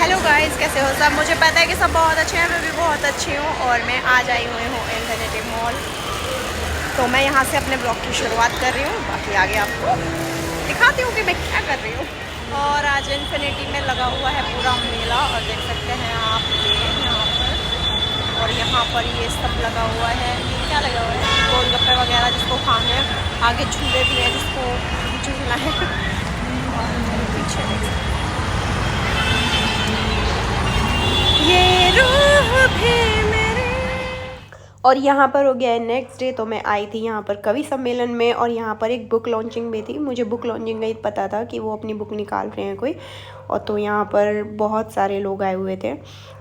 Hello guys, कैसे हो सब? मुझे पता है कि सब बहुत अच्छे हैं, मैं भी बहुत अच्छी हूँ और मैं आज आई हुई हूँ इन्फिनिटी मॉल। तो मैं यहाँ से अपने ब्लॉग की शुरुआत कर रही हूँ, बाकी आगे आपको दिखाती हूँ कि मैं क्या कर रही हूँ। और आज इन्फिनिटी में लगा हुआ है पूरा मेला और देख सकते हैं आप ये यहाँ पर, और यहाँ पर ये सब लगा हुआ है। क्या लगा हुआ है? गोलगप्पे वगैरह जिसको खाने हैं, आगे झूले भी हैं जिसको झूलना है। और पीछे ये रूह भी मेरी। और यहाँ पर हो गया है नेक्स्ट डे, तो मैं आई थी यहाँ पर कवि सम्मेलन में और यहाँ पर एक बुक लॉन्चिंग भी थी। मुझे बुक लॉन्चिंग का ही पता था कि वो अपनी बुक निकाल रहे हैं कोई, और तो यहाँ पर बहुत सारे लोग आए हुए थे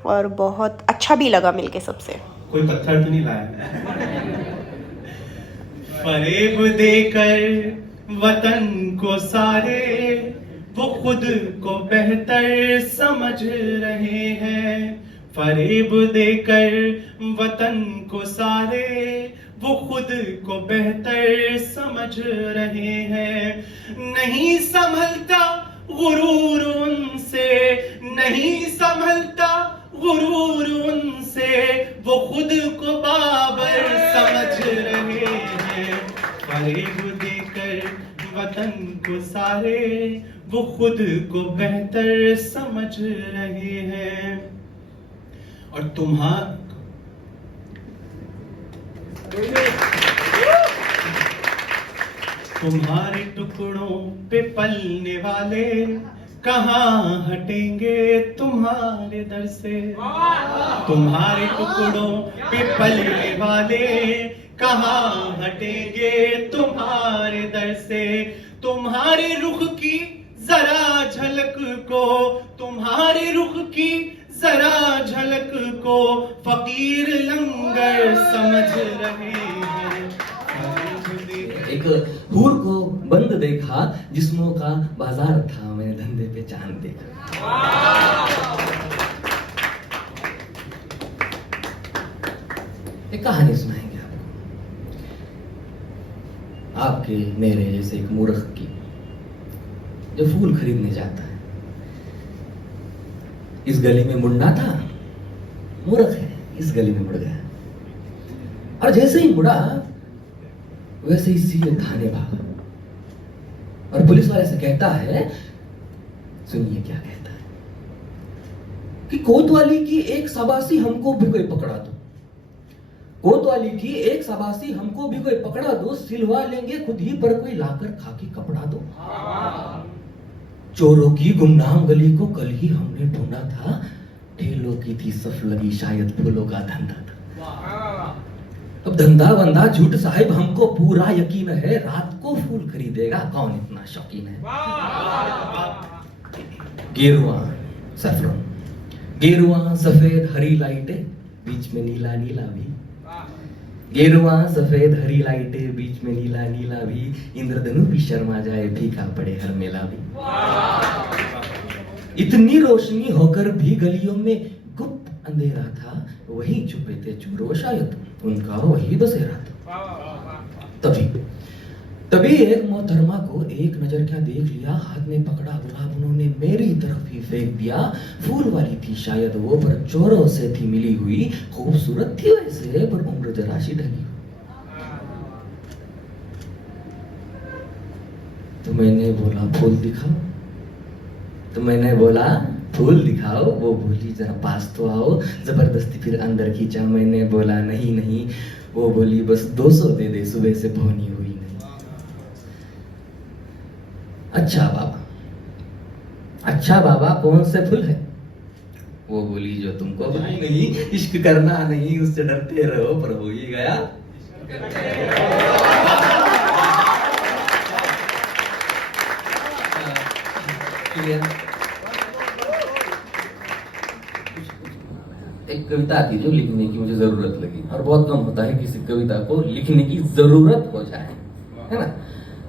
और बहुत अच्छा भी लगा मिलके सबसे। कोई पत्थर तो नहीं लाया? फरेब देकर वतन को सारे वो खुद को बेहतर समझ रहे हैं। फरेब देकर वतन को सारे वो खुद को बेहतर समझ रहे हैं। नहीं संभलता गुरूर उनसे, नहीं संभलता गुरूर उनसे, वो खुद को बाबर समझ रहे हैं। फरेब देकर वतन को सारे वो खुद को बेहतर समझ रहे हैं। और तुम्हारे टुकड़ों पे पलने वाले कहाँ हटेंगे तुम्हारे दर से। तुम्हारे टुकड़ों पे पलने वाले कहाँ हटेंगे तुम्हारे दर से। तुम्हारे रुख की जरा झलक को, तुम्हारे रुख की जरा झलक को फकीर लंगर समझ रहे हैं। एक हूर को बंद देखा, जिस्मों का बाजार था, मैंने धंधे पे चांद देखा। एक कहानी सुनाएंगे आपके मेरे जैसे एक मूर्ख की, जो फूल खरीदने जाता है। इस गली में मुंडा था, मूर्ख है, इस गली में मुड़ गया, और जैसे ही मुड़ा वैसे ही सीधे थाने भागा और पुलिस वाले से कहता है, सुनिए क्या कहता है, कि कोतवाली की एक शाबाशी हमको भी कोई पकड़ा दो, कोतवाली की एक शाबाशी हमको भी कोई पकड़ा दो, सिलवा लेंगे खुद ही पर कोई लाकर खाकी कपड़ा दो। चोरों की गुमनाम गली को कल ही हमने ढूंढा था, ठेलों की थी सफ लगी, शायद फूलों का धंधा था। अब धंधा बंधा झूठ साहिब हमको पूरा यकीन है, रात को फूल खरीदेगा कौन इतना शौकीन है। गेरुआ सफरोन, गेरुआ सफेद हरी लाइटें, बीच में नीला नीला भी, गेरुआ सफेद हरी लाइटें, बीच में नीला नीला भी, इंद्रधनु भी शर्मा जाए, फीका पड़े हर मेला भी। इतनी रोशनी होकर भी गलियों में गुप्त अंधेरा था, वही छुपे थे चोरों, शायद उनका वही बसेरा था। तभी एक मोहतरमा को एक नजर क्या देख लिया, हाथ में पकड़ा गुलाब उन्होंने मेरी तरफ ही फेंक दिया। फूल वाली थी शायद वो, पर चोरों से थी मिली हुई, खूबसूरत थी वैसे पर उम्र जरा सी ढली। तो मैंने बोला फूल दिखाओ, तो मैंने बोला फूल दिखाओ, वो बोली जरा पास तो आओ, जबरदस्ती फिर अंदर खींचा, मैंने बोला नहीं नहीं, वो बोली बस 200 दे दे, सुबह से भोनी हुई नहीं। अच्छा बाबा कौन से फूल है? वो बोली जो तुमको भाई नहीं, इश्क करना नहीं, उससे डरते रहो, पर हो ही गया। एक एक कविता थी जो लिखने की मुझे जरूरत लगी, और बहुत कम होता है किसी कविता को लिखने की जरूरत हो जाए, है ना।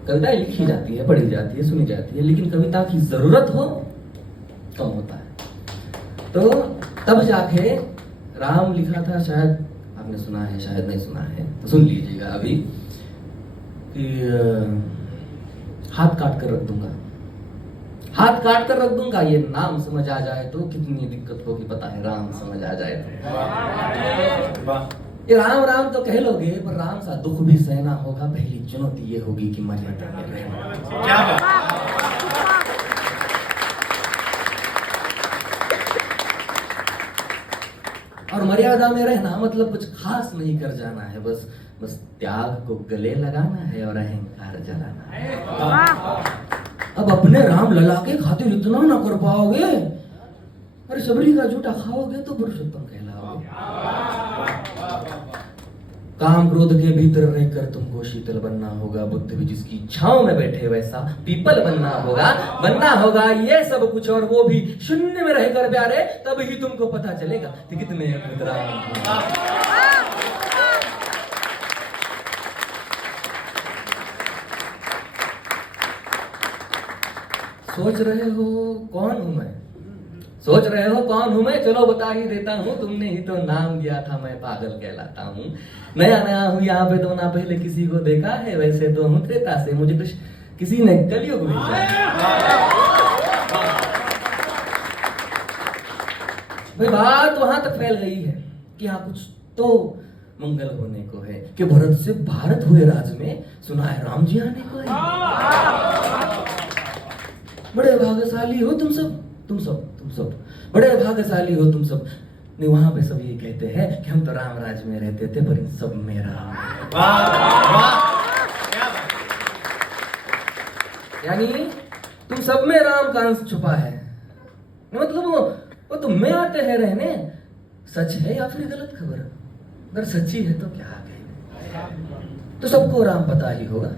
कविताएं लिखी जाती है, पढ़ी जाती है, सुनी जाती है, लेकिन कविता की जरूरत हो कम होता है। तो तब जाके राम लिखा था, शायद आपने सुना है, शायद नहीं सुना है, तो सुन लीजिएगा अभी कि हाथ काट कर रख दूंगा, हाथ काट कर रख दूंगा, ये नाम समझ आ जाए तो कितनी दिक्कत होगी पता है, राम समझ आ जाए तो। ये राम राम तो कह लोगे, पर राम सा दुख भी सहना होगा, पहली चुनौती ये होगी कि मर्यादा में रहना। क्या बात। और मर्यादा में रहना मतलब कुछ खास नहीं कर जाना है, बस बस त्याग को गले लगाना है और अहंकार जलाना है। अब अपने राम लला के खातिर इतना ना कर पाओगे, अरे सबरी का झूठा खाओगे तो पुरुषोत्तम कहलाओगे। काम क्रोध के भीतर रहकर तुमको शीतल बनना होगा, बुद्ध भी जिसकी छांव में बैठे वैसा पीपल बनना होगा ये सब कुछ, और वो भी शून्य में रहकर प्यारे, तब ही तुमको पता चलेगा कि कितने अद्भुत राम। सोच रहे हो कौन हूं मैं, सोच रहे हो कौन हूं मैं, चलो बता ही देता हूँ, तुमने ही तो नाम दिया था मैं पागल कहलाता हूँ। नया नया हूँ यहाँ पे तो ना पहले किसी को देखा है, वैसे तो हूँ त्रेता से, मुझे किसी ने कलयुग भेजा। भाई बात वहां तक फैल गई है कि यहाँ कुछ तो मंगल होने को है, कि भरत से भारत हुए राज में, सुना है राम जी आने को है। बड़े भाग्यशाली हो तुम सब, तुम सब बड़े भाग्यशाली हो तुम सब। नहीं, वहां पे सब ये कहते हैं कि हम तो राम राज में रहते थे, पर इन सब में राम। यानी तुम सब में राम का अंश छुपा है, मतलब वो तुम में आते हैं रहने। सच है या फिर गलत खबर? अगर सच्ची है तो क्या कहें, तो सबको राम पता ही होगा,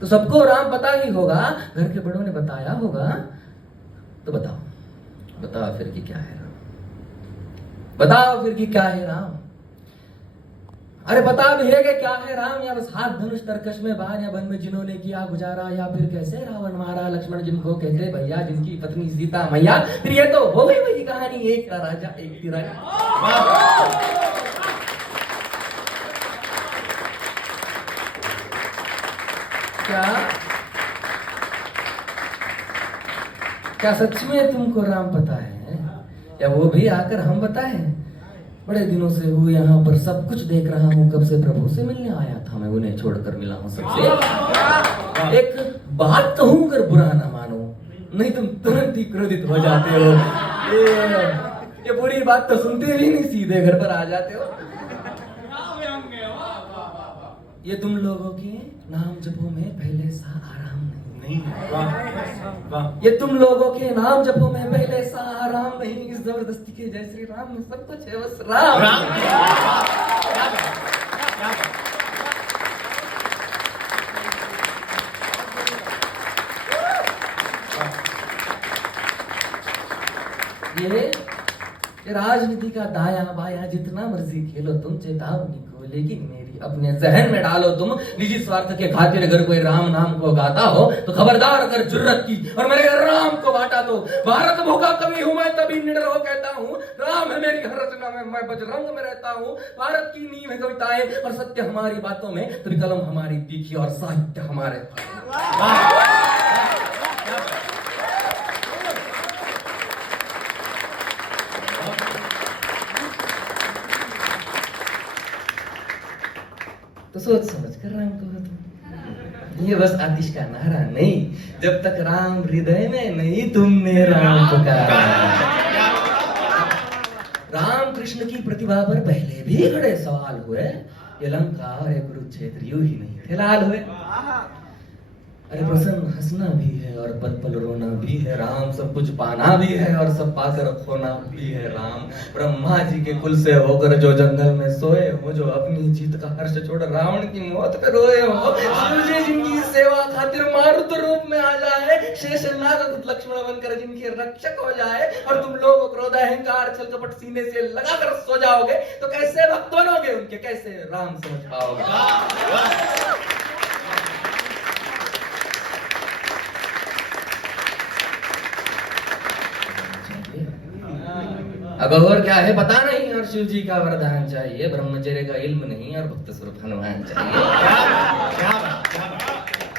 तो सबको राम पता ही होगा, घर के बड़ों ने बताया होगा। तो बताओ फिर कि क्या है राम, बताओ फिर कि क्या है राम। अरे बता भी है कि क्या है राम, या बस हाथ धनुष तरकश में बाण, या वन में जिन्होंने किया गुजारा, या फिर कैसे रावण मारा लक्ष्मण जिनको कहते भैया, जिनकी पत्नी सीता मैया। फिर ये तो हो गई वही कहानी, एक का राजा एक की रानी। क्या सच में तुमको राम पता है, या वो भी आकर हम बताएं? बड़े दिनों से हूँ यहाँ पर, सब कुछ देख रहा हूँ, कब से प्रभु से मिलने आया था मैं, उन्हें छोड़कर मिला हूँ सबसे। एक बात कहूँ अगर बुरा ना मानो, नहीं तुम तुरंत ही क्रोधित हो जाते हो। ये बुरी बात तो सुनते भी नहीं, सीधे घर पर आ जाते हो। ये तुम लोगों के नाम जपों में पहले सा आराम नहीं। ये तुम लोगों के नाम जपों में पहले सा आराम नहीं, इस जबरदस्ती के जय श्री राम में सब कुछ है बस राम। ये राजनीति का दाया बाया जितना मर्जी खेलो तुम, चेतावनी को लेकिन मेरी अपने जहन में डालो तुम। निजी स्वार्थ के खातिर अगर कोई राम नाम को गाता हो तो खबरदार, अगर जुर्रत की और मेरे राम को बांटा तो। भारत भूखा कवि हूं मैं, तभी निडर हो कहता हूँ, राम है मेरी हर रचना में, मैं बजरंग में रहता हूँ। भारत की नींव है कविताएं और सत्य हमारी बातों में, तभी कलम हमारी तीखी और साहित्य हमारे। तो सोच समझ कर राम को तुम, ये बस आतिश का नारा नहीं, जब तक राम हृदय में नहीं तुमने राम पुकारा। राम कृष्ण की प्रतिभा पर पहले भी बड़े सवाल हुए, ये लंका और ये कुरुक्षेत्र यूं ही नहीं थे लाल हुए। अरे प्रसन्न हंसना भी है और पल पल रोना भी है राम, सब कुछ पाना भी है और सब पाकर खोना भी है राम। ब्रह्मा जी के कुल से होकर जो जंगल में सोए हो, जो अपनी जीत का हर्ष छोड़ रावण की मौत पे रोए हो, शिव जी जिनकी सेवा खातिर मारुत रूप में आ जाए, शेष नाग लक्ष्मण बनकर जिनके रक्षक हो जाए, और तुम लोग क्रोध अहंकार छल कपट सीने से लगाकर सो जाओगे, तो कैसे भक्त बनोगे उनके, कैसे राम समझ पाओगे। अब और क्या है पता नहीं, और शिव जी का वरदान चाहिए, ब्रह्मचर्य का इल्म नहीं और भक्त स्वरूप हनुमान चाहिए।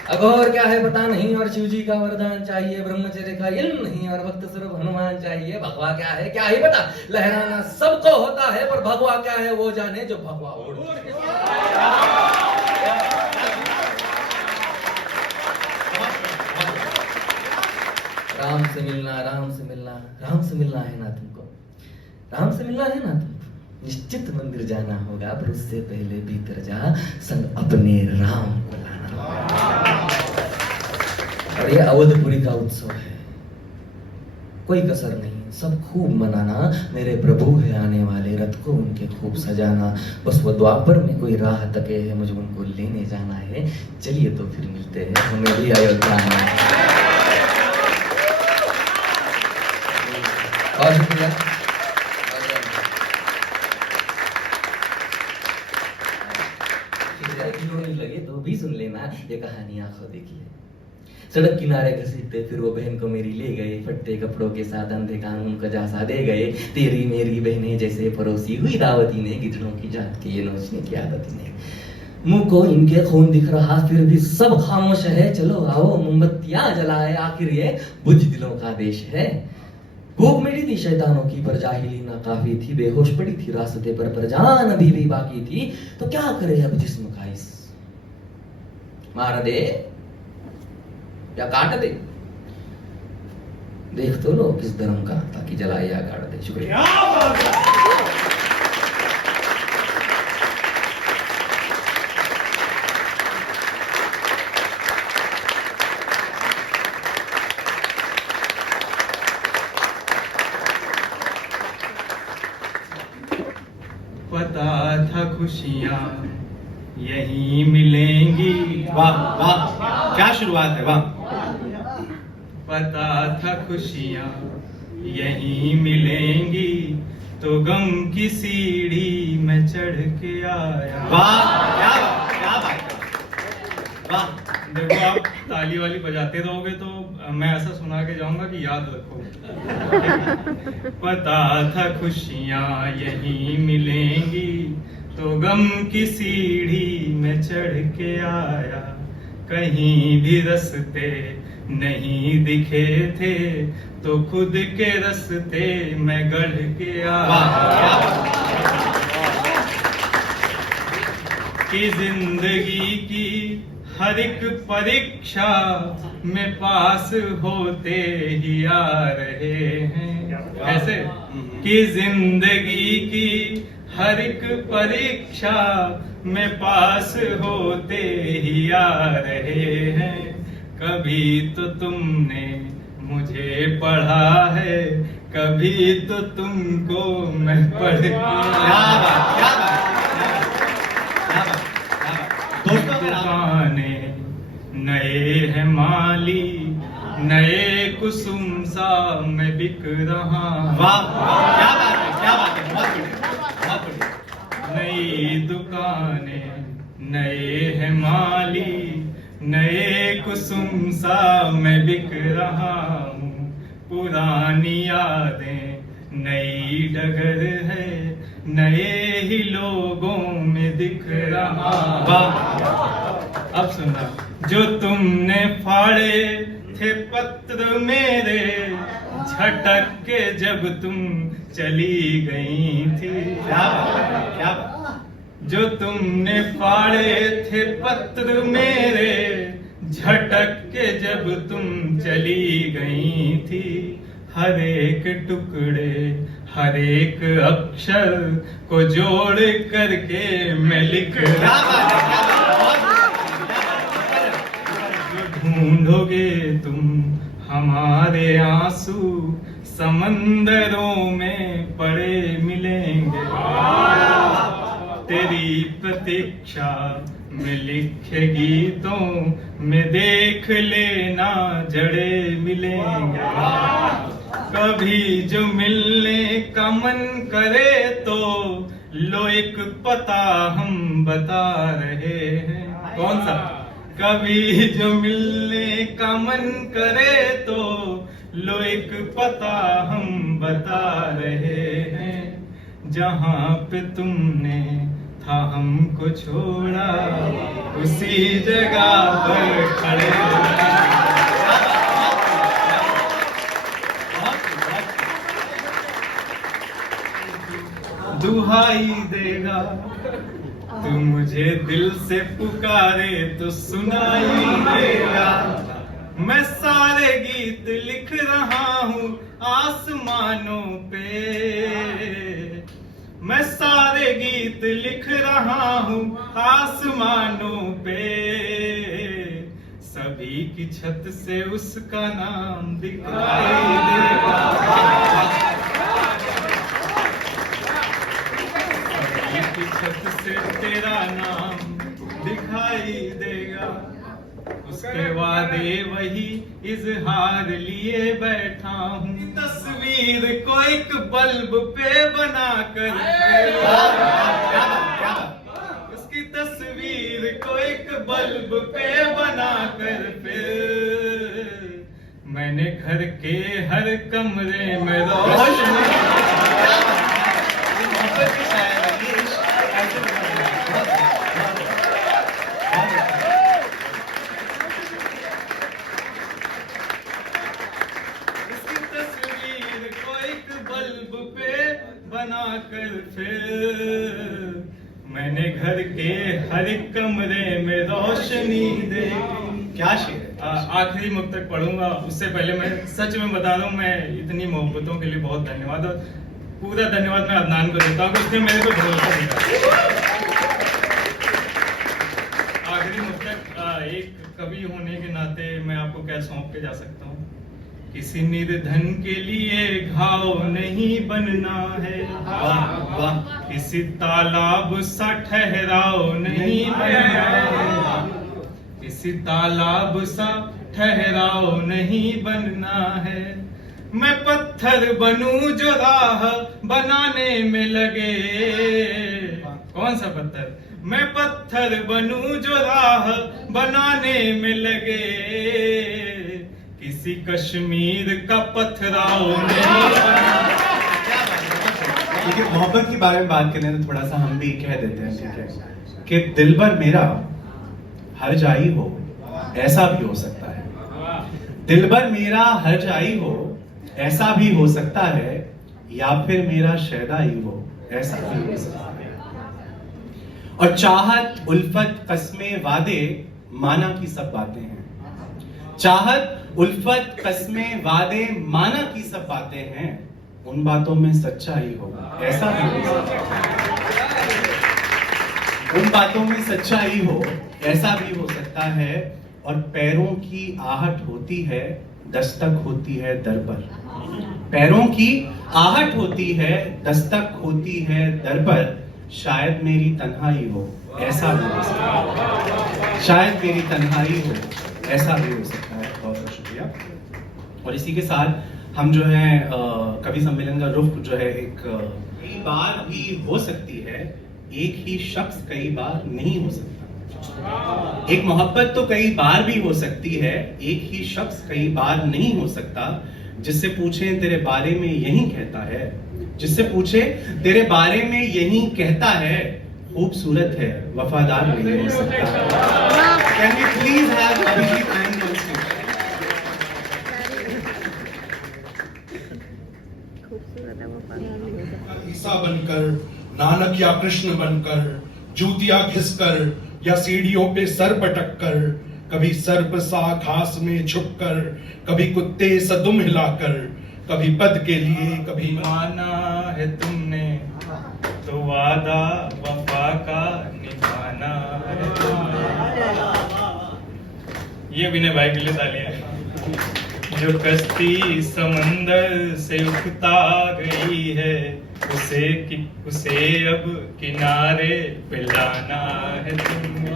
अब और क्या है पता नहीं, और शिव जी का वरदान चाहिए, ब्रह्मचर्य का इल्म नहीं और भक्त स्वरूप हनुमान चाहिए। भगवा क्या है क्या ही पता, लहराना सबको होता है, पर भगवा क्या है वो जाने जो भगवा उड़। राम से मिलना, राम से मिलना, राम से मिलना है ना तुमको, राम से मिलना है ना तुमको, निश्चित मंदिर जाना होगा, पर उससे पहले भीतर जा, संग अपने राम को लाना होगा। और ये अवधपुरी का उत्सव है, कोई कसर नहीं, सब खूब मनाना, मेरे प्रभु है आने वाले, रथ को उनके खूब सजाना, बस वो द्वापर में कोई राह तके है, मुझे उनको लेने जाना है। चलिए तो फिर मिलते हैं, हमें भी अयोध्या आना है। और शुक्रिया। लगे तो भी सुन लेना ये कहानी, आंखों देखी है। सड़क किनारे घसीटते फिर वो बहन को मेरी ले गए, फटते कपड़ों के साथ अंधे कानून का झांसा दे गए, तेरी मेरी बहनें जैसे परोसी हुई दावती ने, गिदड़ों की जात के ये नोचने की आदत ने। मुंह को इनके खून दिख रहा फिर भी सब खामोश है, चलो आओ मोमबत्तियां जलाए, आखिर ये बुझ दिलों का देश है। भूख मिटी थी शैतानों की पर जाहिली ना काफी थी, बेहोश पड़ी थी रास्ते पर जान अभी भी बाकी थी, तो क्या करे अब जिस्म का इस, मार दे या काट दे, देख तो लो किस धर्म का, ताकि जलाए या काट दे। शुक्रिया। पता था खुशियाँ यहीं मिलेंगी। वाह वाह, क्या शुरुआत है, वाह। पता था खुशियाँ यहीं मिलेंगी, तो गम की सीढ़ी में चढ़ के आया। वाह, क्या बात, क्या बात, वाह। देखो आप ताली वाली बजाते रहोगे तो मैं ऐसा सुना के जाऊंगा कि याद रखो। पता था खुशियाँ यहीं मिलेंगी, तो गम की सीढ़ी में चढ़ के आया, कहीं भी रास्ते नहीं दिखे थे, तो खुद के रास्ते में गढ़ के आया। कि जिंदगी की हर एक परीक्षा में पास होते ही आ रहे हैं, ऐसे कि जिंदगी की हर एक परीक्षा में पास होते ही आ रहे हैं। कभी तो तुमने मुझे पढ़ा है, कभी तो तुमको मैं पढ़। दुकाने नए है माली, नए कुसुम सा मैं बिक रहा। वाह, क्या बात है, क्या बात है, बहुत बढ़िया, बहुत बढ़िया। नई दुकाने नए है माली, नए कुसुम सा मैं बिक रहा हूँ, पुरानी यादें नई डगर है, नए ही लोगों में दिख रहा। अब सुना, जो तुमने फाड़े थे पत्र मेरे, झटक के जब तुम चली गई थी। क्या बात, क्या बात। जो तुमने फाड़े थे पत्र मेरे, झटक के जब तुम चली गई थी, हर एक टुकड़े हर एक अक्षर को जोड़ करके मैं लिख रहा। जो ढूंढ हमारे आंसू समंदरों में पड़े मिलेंगे। तेरी प्रतीक्षा में लिखे गीतों में देख लेना जड़े मिलेंगे। कभी जो मिलने का मन करे तो लो एक पता हम बता रहे हैं। कौन सा? कभी जो मिलने का मन करे तो लो एक पता हम बता रहे हैं। जहाँ पे तुमने था हमको छोड़ा उसी जगह पर खड़े दुहाई देगा तू मुझे दिल से पुकारे तो सुनाई देगा। मैं सारे गीत लिख रहा हूँ आसमानों पे। मैं सारे गीत लिख रहा हूँ आसमानों पे। सभी की छत से उसका नाम दिखाई देगा। की छत से तेरा नाम दिखाई देगा। उसके वादे वही इजहार लिए बैठा हूँ। तस्वीर को एक बल्ब पे बनाकर उसकी तस्वीर को एक बल्ब पे बनाकर फिर मैंने घर के हर कमरे में रोशनी बनाकर फिर मैंने घर के हर एक कमरे में रोशनी देखी। क्या शेर है? आखिरी मुक्तक पढ़ूंगा, उससे पहले मैं सच में बता रहा हूँ, मैं इतनी मोहब्बतों के लिए बहुत धन्यवाद और पूरा धन्यवाद मैं अदनान को देता हूँ कि उसने मेरे को भरोसा दिया। आखिरी मुक्तक, एक कवि होने के नाते मैं आपको क्या सौंप के जा सकता हूँ। किसी निर्धन के लिए घाव नहीं बनना है। वाह वाह। किसी तालाब सा ठहराव नहीं बनना है। किसी तालाब सा ठहराव नहीं बनना है। मैं पत्थर बनूं जो राह बनाने में लगे। कौन सा पत्थर? मैं पत्थर बनूं जो राह बनाने में लगे। किसी कश्मीर का पथराव नहीं। देखिए, मोहब्बत के बारे में बात करें तो थोड़ा सा हम भी कह देते हैं, ठीक है, कि दिलबर मेरा हर जाई हो ऐसा भी हो सकता है। दिलबर मेरा हर जाई हो ऐसा भी हो सकता है, या फिर मेरा शैदाई हो ऐसा भी हो सकता है। और चाहत, उल्फत, कस्में, वादे, माना की सब बातें हैं। चाहत, उल्फत, कस्में, वादे, माना की सब बातें हैं। उन बातों में सच्चाई हो ऐसा भी हो सकता है। उन बातों में सच्चाई हो ऐसा भी हो सकता है। और पैरों की आहट होती है, दस्तक होती है दर पर। पैरों की आहट होती है, दस्तक होती है दर पर। शायद मेरी तन्हाई हो ऐसा भी हो सकता है। शायद मेरी तन्हाई हो ऐसा भी हो सकता है। बहुत बहुत शुक्रिया। और इसी के साथ हम जो है कवि सम्मेलन का रुख जो है एक कई बार भी हो सकती है, एक ही शख्स कई बार नहीं हो सकता। एक मोहब्बत तो कई बार भी हो सकती है, एक ही शख्स कई बार नहीं हो सकता। जिससे पूछे तेरे बारे में यही कहता है, जिससे पूछे तेरे बारे में यही कहता है, खूबसूरत है वफादार नहीं हो सकता। Can we please have Abhijit Anand on stage? ईसा बनकर, नानक या कृष्ण बनकर, जूतियां घिसकर या सीढ़ियों पे सर पटक कर, कभी सर्प सा घास में छुपकर, कभी कुत्ते सा दुम हिलाकर, कभी पद के लिए कभी माना है तुमने तो वादा वफा का निभाना है तुमने। ये विनय भाई के लिए तालियां। जो कश्ती समंदर से उकता गई है, उसे अब किनारे पे लाना है तुमने,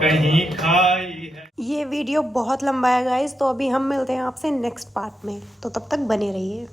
कहीं खाई है। ये वीडियो बहुत लंबा है गाइस, तो अभी हम मिलते हैं आपसे नेक्स्ट पार्ट में, तो तब तक बने रहिए।